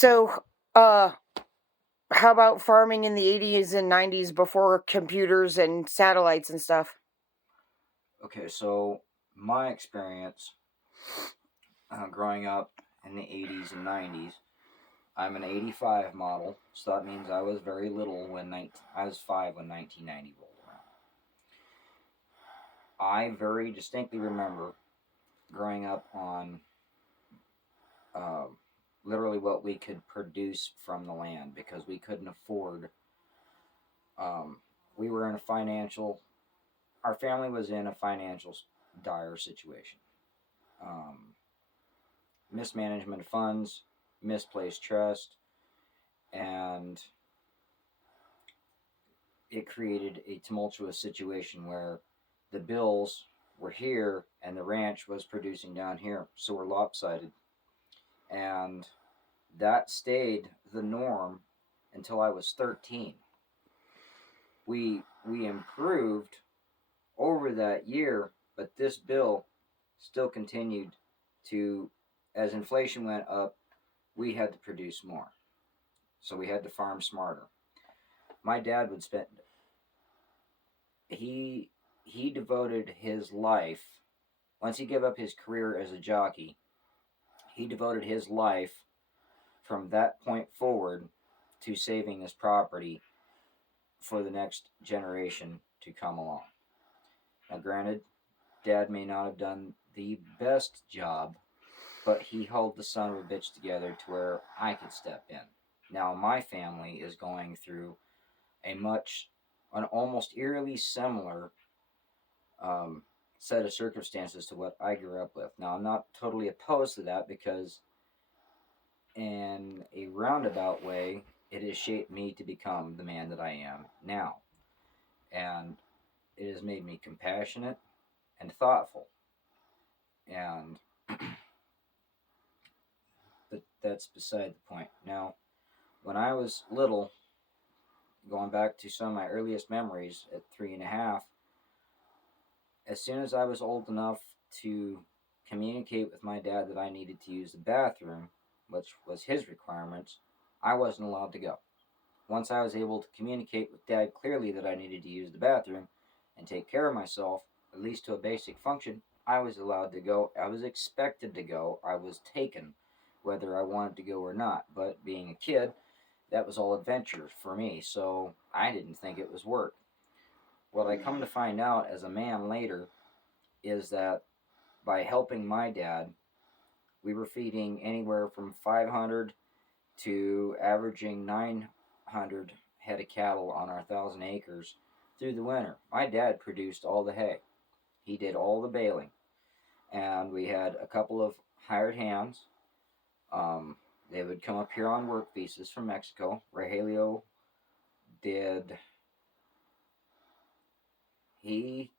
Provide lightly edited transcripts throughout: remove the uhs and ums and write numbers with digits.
So, uh, how about farming in the 80s and 90s before computers and satellites and stuff? Okay, so my experience growing up in the 80s and 90s, I'm an 85 model, so that means I was very little when I was 5 when 1990 rolled around. I very distinctly remember growing up on uh, literally what we could produce from the land because we couldn't afford. Um, we were in a financial. Our family was in a financial dire situation. Um, Mismanagement of funds, misplaced trust, and it created a tumultuous situation where the bills were here and the ranch was producing down here, so we're lopsided. And that stayed the norm until I was 13. We improved over that year, but this bill still continued to, as inflation went up, we had to produce more. So we had to farm smarter. My dad would spend he he devoted his life once he gave up his career as a jockey. He devoted his life from that point forward to saving this property for the next generation to come along. Now, granted, Dad may not have done the best job, but he held the son of a bitch together to where I could step in. Now, my family is going through an almost eerily similar um, set of circumstances to what I grew up with. Now, I'm not totally opposed to that because, in a roundabout way, it has shaped me to become the man that I am now. And it has made me compassionate and thoughtful. And but that's beside the point. Now, when I was little, going back to some of my earliest memories at 3.5, as soon as I was old enough to communicate with my dad that I needed to use the bathroom, which was his requirements, I wasn't allowed to go. Once I was able to communicate with Dad clearly that I needed to use the bathroom and take care of myself, at least to a basic function, I was allowed to go. I was expected to go. I was taken, whether I wanted to go or not. But being a kid, that was all adventure for me, so I didn't think it was work. What I come to find out as a man later is that by helping my dad, we were feeding anywhere from 500 to averaging 900 head of cattle on our 1,000 acres through the winter. My dad produced all the hay. He did all the baling. And we had a couple of hired hands. They would come up here on work visas from Mexico. Rogelio did. He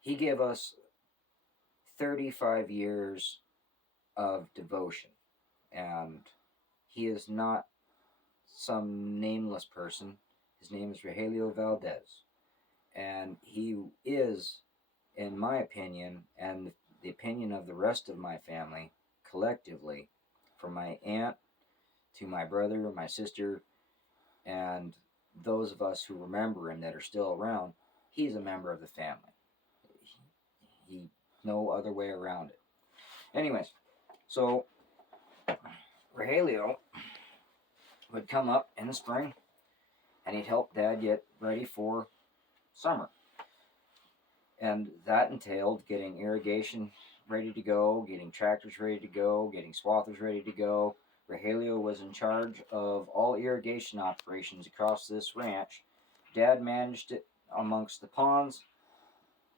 he gave us 35 years of devotion, and he is not some nameless person. His name is Rogelio Valdez, and he is, in my opinion, and the opinion of the rest of my family collectively, from my aunt to my brother, my sister, and those of us who remember him that are still around, he's a member of the family. He no other way around it. Anyways, so Rogelio would come up in the spring and he'd help Dad get ready for summer. And that entailed getting irrigation ready to go, getting tractors ready to go, getting swathers ready to go. Rogelio was in charge of all irrigation operations across this ranch. Dad managed it amongst the ponds,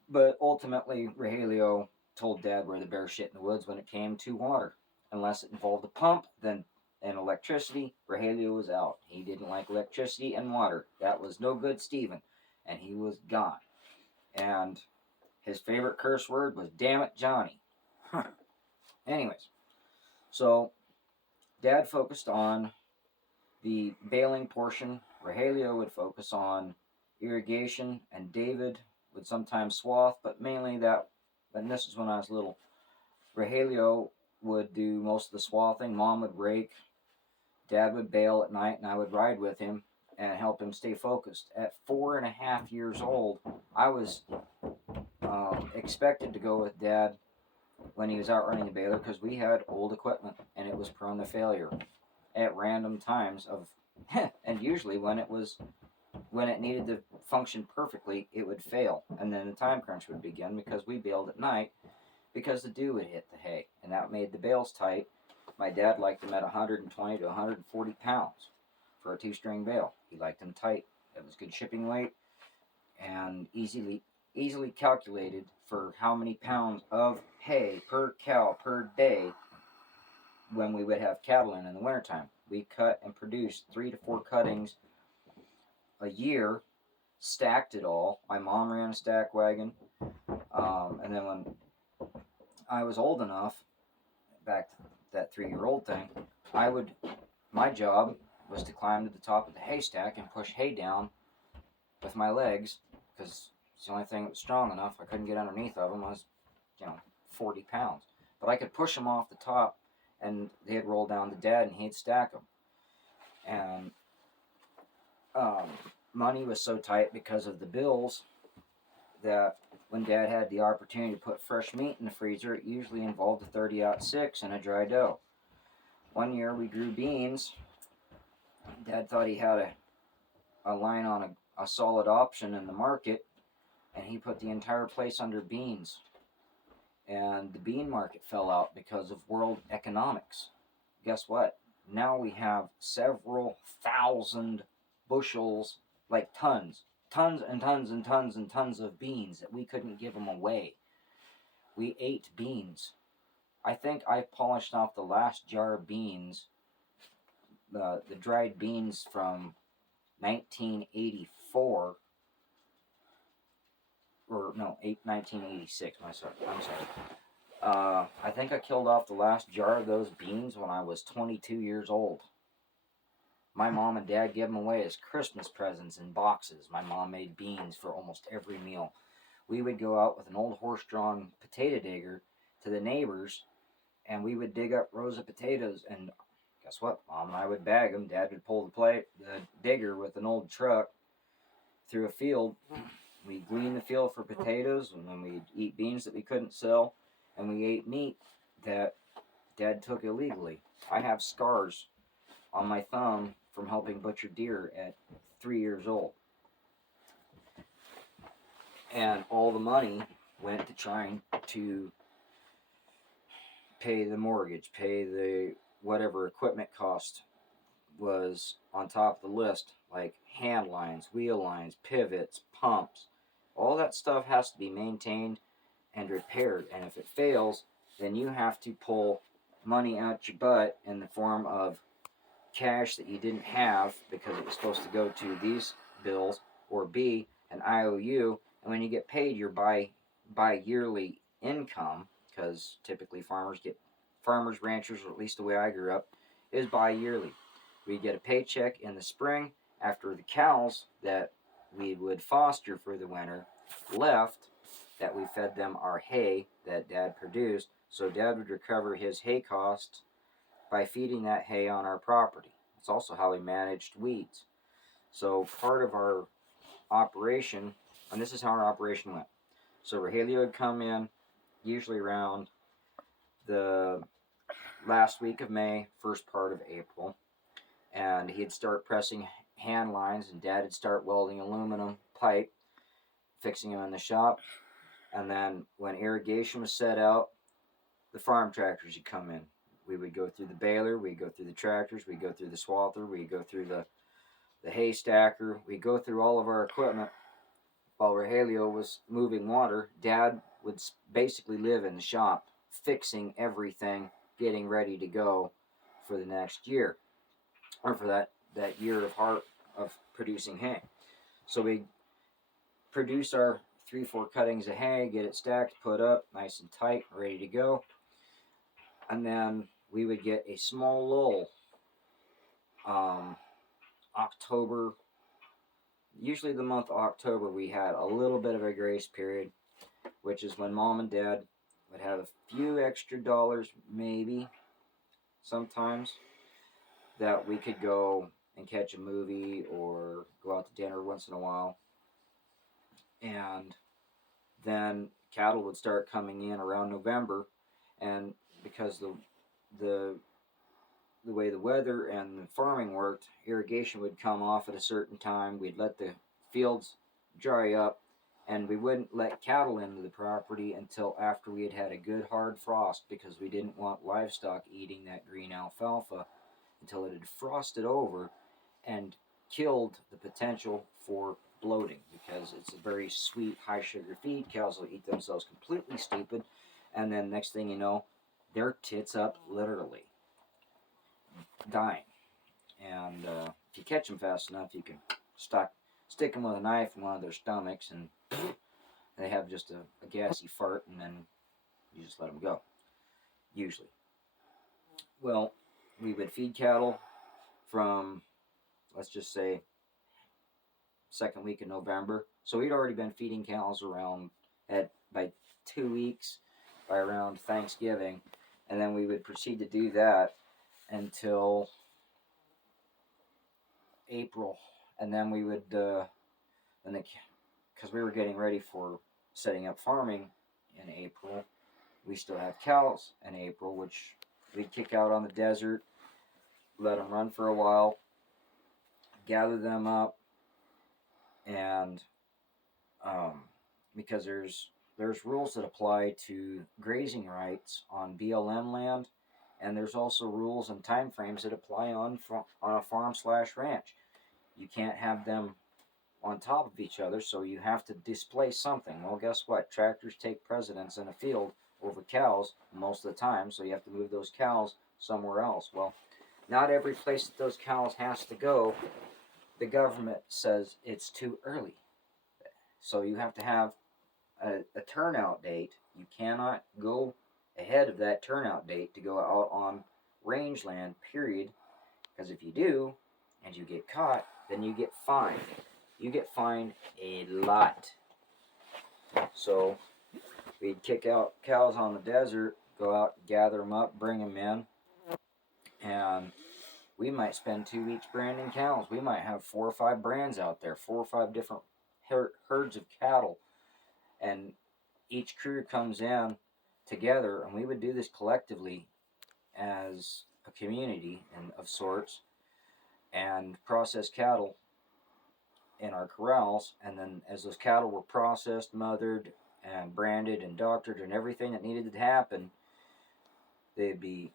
but ultimately Rogelio told Dad where the bear shit in the woods when it came to water. Unless it involved a pump, then and electricity, Rogelio was out. He didn't like electricity and water. That was no good, Stephen. And he was gone. And his favorite curse word was "damn it, Johnny." Anyways, so Dad focused on the baling portion. Rogelio would focus on irrigation, and David would sometimes swath, but mainly that. And this is when I was little. Rogelio would do most of the swathing. Mom would rake. Dad would bail at night, and I would ride with him and help him stay focused. At 4.5 years old, I was expected to go with Dad when he was out running the baler because we had old equipment and it was prone to failure at random times of and usually when it needed to function perfectly, it would fail, and then the time crunch would begin because we baled at night because the dew would hit the hay, and that made the bales tight. My dad liked them at 120 to 140 pounds for a two-string bale. He liked them tight. It was good shipping weight and easily calculated for how many pounds of hay per cow per day when we would have cattle in the wintertime. We cut and produced 3 to 4 cuttings a year, stacked it all. My mom ran a stack wagon. And then when I was old enough, back to that 3-year-old thing, my job was to climb to the top of the haystack and push hay down with my legs, because it's the only thing that was strong enough. I couldn't get underneath of them. I was, 40 pounds. But I could push them off the top, and they'd roll down to Dad, and he'd stack them. And money was so tight because of the bills that when Dad had the opportunity to put fresh meat in the freezer, it usually involved a 30-06 and a dry dough. One year we grew beans. Dad thought he had a line on a solid option in the market, and he put the entire place under beans. And the bean market fell out because of world economics. Guess what? Now we have several thousand bushels, like tons and tons and tons and tons of beans that we couldn't give them away. We ate beans. I think I polished off the last jar of beans, the dried beans from 1984, or no, 1986. I'm sorry. I think I killed off the last jar of those beans when I was 22 years old. My mom and Dad gave them away as Christmas presents in boxes. My mom made beans for almost every meal. We would go out with an old horse-drawn potato digger to the neighbors, and we would dig up rows of potatoes, and guess what? Mom and I would bag them. Dad would pull the digger with an old truck through a field. We'd glean the field for potatoes, and then we'd eat beans that we couldn't sell, and we ate meat that Dad took illegally. I have scars on my thumb from helping butcher deer at 3 years old. And all the money went to trying to pay the mortgage, pay the whatever equipment cost was on top of the list, like hand lines, wheel lines, pivots, pumps. All that stuff has to be maintained and repaired. And if it fails, then you have to pull money out your butt in the form of cash that you didn't have because it was supposed to go to these bills, or B, an IOU. And when you get paid, you're by yearly income, because typically farmers, ranchers, or at least the way I grew up, is bi-yearly. We get a paycheck in the spring after the cows that we would foster for the winter left, that we fed them our hay that Dad produced. So Dad would recover his hay costs by feeding that hay on our property. It's also how we managed weeds. So part of our operation, and this is how our operation went. So Rogelio would come in usually around the last week of May, first part of April, and he'd start pressing hand lines, and Dad would start welding aluminum pipe, fixing them in the shop. And then when irrigation was set out, the farm tractors would come in. We would go through the baler, we'd go through the tractors, we'd go through the swather, we'd go through the hay stacker, we'd go through all of our equipment. While Rogelio was moving water, Dad would basically live in the shop, fixing everything, getting ready to go for the next year, or for that year of producing hay. So we produce our 3-4 cuttings of hay, get it stacked, put up, nice and tight, ready to go. And then we would get a small lull, October, usually the month of October, we had a little bit of a grace period, which is when Mom and Dad would have a few extra dollars, maybe, sometimes, that we could go and catch a movie or go out to dinner once in a while. And then cattle would start coming in around November, and because the the way the weather and the farming worked, irrigation would come off at a certain time. We'd let the fields dry up, and we wouldn't let cattle into the property until after we had had a good hard frost, because we didn't want livestock eating that green alfalfa until it had frosted over and killed the potential for bloating, because it's a very sweet, high sugar feed. Cows will eat themselves completely stupid, and then next thing you know, they're tits up, literally dying. And if you catch them fast enough, you can stick them with a knife in one of their stomachs, and they have just a gassy fart, and then you just let them go, usually. Well, we would feed cattle from, let's just say, second week in November. So we'd already been feeding cows around by 2 weeks, by around Thanksgiving, and then we would proceed to do that until April, and then we would, because we were getting ready for setting up farming in April, we still have cows in April, which we'd kick out on the desert, let them run for a while, gather them up, and because there's rules that apply to grazing rights on BLM land, and there's also rules and time frames that apply on a farm/ranch. You can't have them on top of each other, so you have to displace something. Well, guess what? Tractors take precedence in a field over cows most of the time, so you have to move those cows somewhere else. Well, not every place that those cows has to go, the government says it's too early. So you have to have a turnout date. You cannot go ahead of that turnout date to go out on rangeland, period. Because if you do, and you get caught, then you get fined. You get fined a lot. So we'd kick out cows on the desert, go out, gather them up, bring them in, and we might spend 2 weeks branding cows. We might have 4 or 5 brands out there, 4 or 5 different herds of cattle, and each crew comes in together, and we would do this collectively as a community and of sorts, and process cattle in our corrals. And then as those cattle were processed, mothered, and branded and doctored and everything that needed to happen, they'd be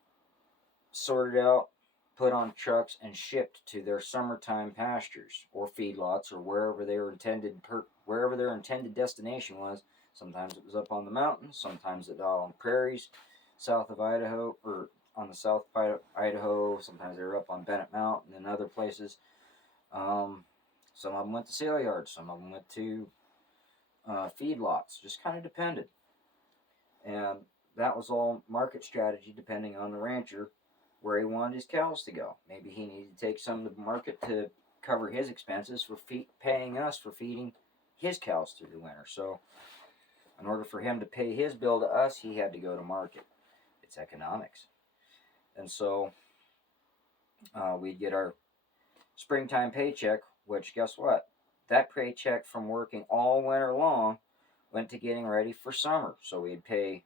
sorted out, put on trucks, and shipped to their summertime pastures or feedlots or wherever their intended destination was. Sometimes it was up on the mountains, sometimes it was on prairies south of Idaho, or on the south part of Idaho. Sometimes they were up on Bennett Mountain and other places. Some of them went to sale yards, some of them went to feedlots. Just kind of depended. And that was all market strategy, depending on the rancher where he wanted his cows to go. Maybe he needed to take some to the market to cover his expenses for paying us for feeding his cows through the winter. So in order for him to pay his bill to us, he had to go to market. It's economics. And so we'd get our springtime paycheck, which, guess what? That paycheck from working all winter long went to getting ready for summer. So we'd pay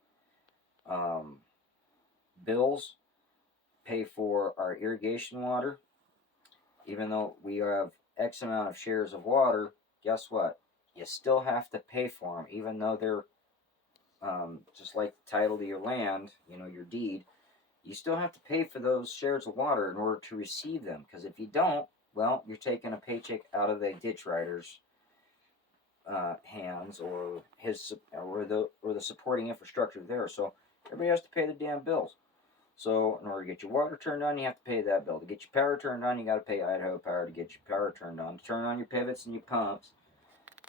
bills, pay for our irrigation water. Even though we have X amount of shares of water, guess what? You still have to pay for them, even though they're just like the title to your land, your deed. You still have to pay for those shares of water in order to receive them, because if you don't, well, you're taking a paycheck out of the ditch rider's hands, or the supporting infrastructure there. So everybody has to pay the damn bills. So in order to get your water turned on, you have to pay that bill. To get your power turned on, you got to pay Idaho Power to get your power turned on. To turn on your pivots and your pumps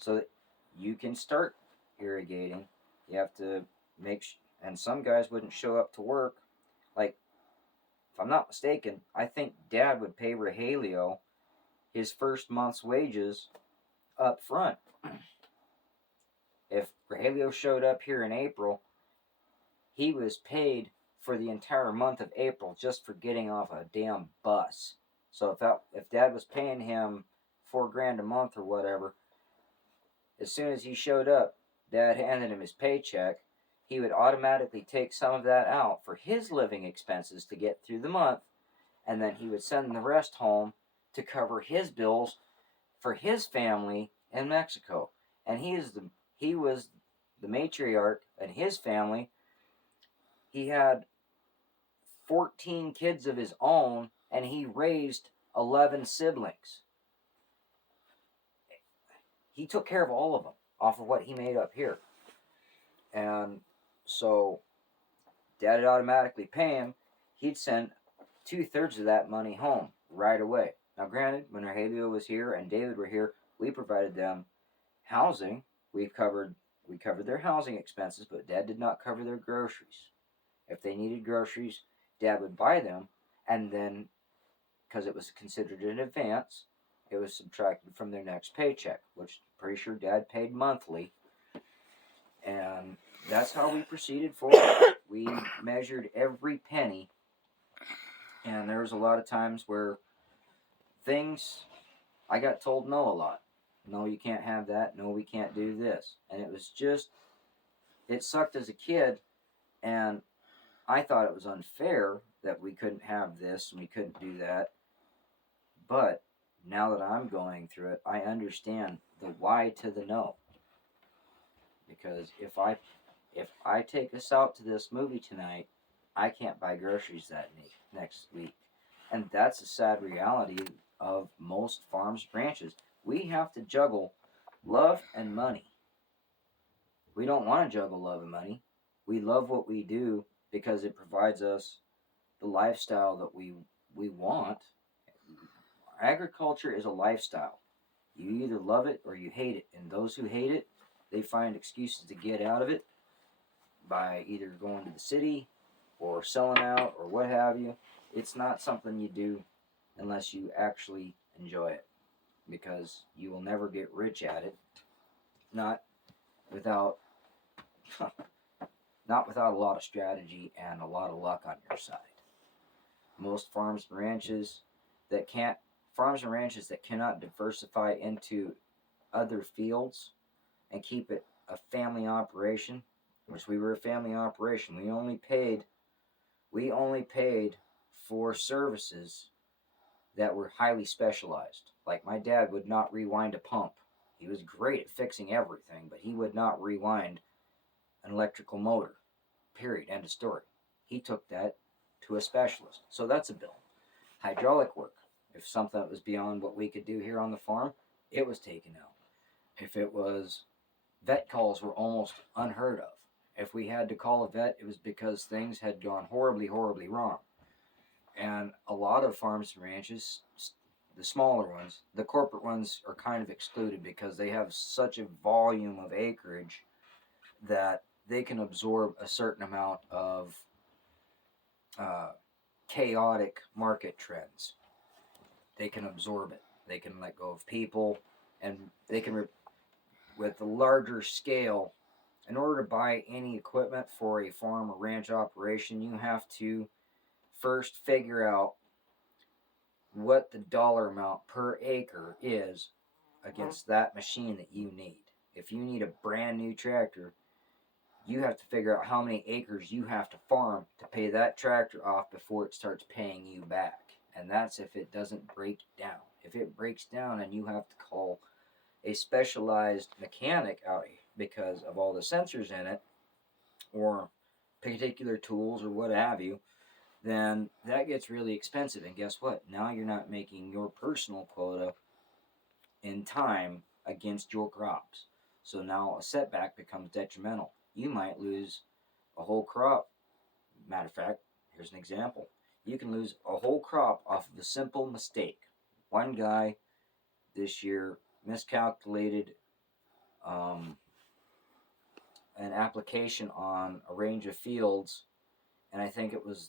so that you can start irrigating, you have to and some guys wouldn't show up to work. Like, if I'm not mistaken, I think Dad would pay Rogelio his first month's wages up front. If Rogelio showed up here in April, he was paid for the entire month of April just for getting off a damn bus. So if Dad was paying him $4,000 a month or whatever, as soon as he showed up, Dad handed him his paycheck. He would automatically take some of that out for his living expenses to get through the month, and then he would send the rest home to cover his bills for his family in Mexico. And he was the matriarch in his family. He had 14 kids of his own, and he raised 11 siblings. He took care of all of them off of what he made up here. And so Dad would automatically pay him. He'd send 2/3 of that money home right away. Now, granted, when Rogelio was here and David were here, we provided them housing. We covered their housing expenses, but Dad did not cover their groceries. If they needed groceries, Dad would buy them, and then, because it was considered an advance, it was subtracted from their next paycheck, which I'm pretty sure Dad paid monthly. And that's how we proceeded forward. We measured every penny, and there was a lot of times where I got told no a lot. No, you can't have that. No, we can't do this. And it sucked as a kid, and I thought it was unfair that we couldn't have this and we couldn't do that. But now that I'm going through it, I understand the why to the no. Because if I take us out to this movie tonight, I can't buy groceries next week. And that's a sad reality of most farms, ranches. We have to juggle love and money. We don't want to juggle love and money. We love what we do because it provides us the lifestyle that we want. Agriculture is a lifestyle. You either love it or you hate it. And those who hate it, they find excuses to get out of it by either going to the city or selling out or what have you. It's not something you do unless you actually enjoy it, because you will never get rich at it, not without a lot of strategy and a lot of luck on your side. Most farms and ranches that cannot diversify into other fields and keep it a family operation, which we were a family operation. We only paid for services that were highly specialized. Like, my dad would not rewind a pump. He was great at fixing everything, but he would not rewind an electrical motor. Period. End of story. He took that to a specialist. So that's a bill. Hydraulic work. If something that was beyond what we could do here on the farm, it was taken out. If it was, vet calls were almost unheard of. If we had to call a vet, it was because things had gone horribly, horribly wrong. And a lot of farms and ranches, the smaller ones, the corporate ones are kind of excluded because they have such a volume of acreage that they can absorb a certain amount of chaotic market trends. They can absorb it. They can let go of people, and they can, with the larger scale, in order to buy any equipment for a farm or ranch operation, you have to first figure out what the dollar amount per acre is against that machine that you need. If you need a brand new tractor, you have to figure out how many acres you have to farm to pay that tractor off before it starts paying you back. And that's if it doesn't break down. If it breaks down and you have to call a specialized mechanic out because of all the sensors in it, or particular tools or what have you, then that gets really expensive. And guess what? Now you're not making your personal quota in time against your crops. So now a setback becomes detrimental. You might lose a whole crop. Matter of fact, here's an example. You can lose a whole crop off of a simple mistake. One guy this year miscalculated an application on a range of fields, and I think it was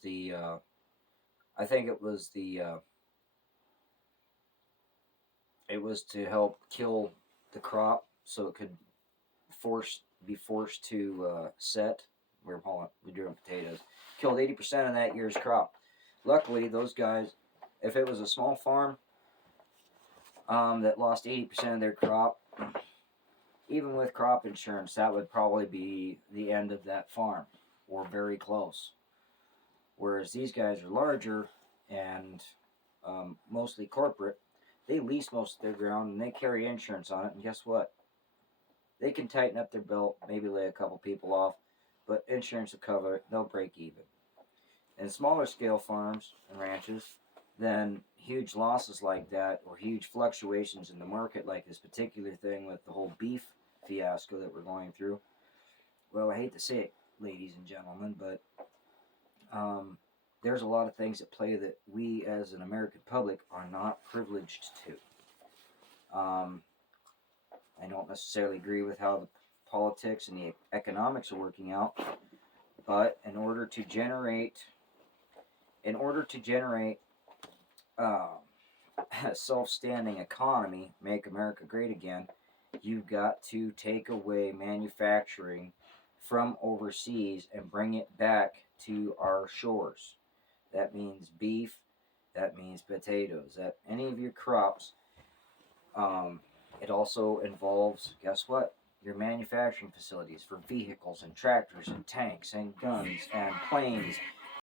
it was to help kill the crop so it could be forced to set we're doing potatoes. Killed 80% of that year's crop. Luckily, those guys, if it was a small farm that lost 80% of their crop, even with crop insurance, that would probably be the end of that farm, or very close. Whereas these guys are larger and mostly corporate, they lease most of their ground and they carry insurance on it. And guess what? They can tighten up their belt, maybe lay a couple people off, but insurance will cover it. They'll break even. And smaller scale farms and ranches, then huge losses like that, or huge fluctuations in the market, like this particular thing with the whole beef fiasco that we're going through. Well, I hate to say it, ladies and gentlemen, but there's a lot of things at play that we as an American public are not privileged to. I don't necessarily agree with how the politics and the economics are working out, but in order to generate a self-standing economy, make America great again, you've got to take away manufacturing from overseas and bring it back to our shores. That means beef, that means potatoes, that any of your crops. It also involves, guess what? Your manufacturing facilities for vehicles and tractors and tanks and guns and planes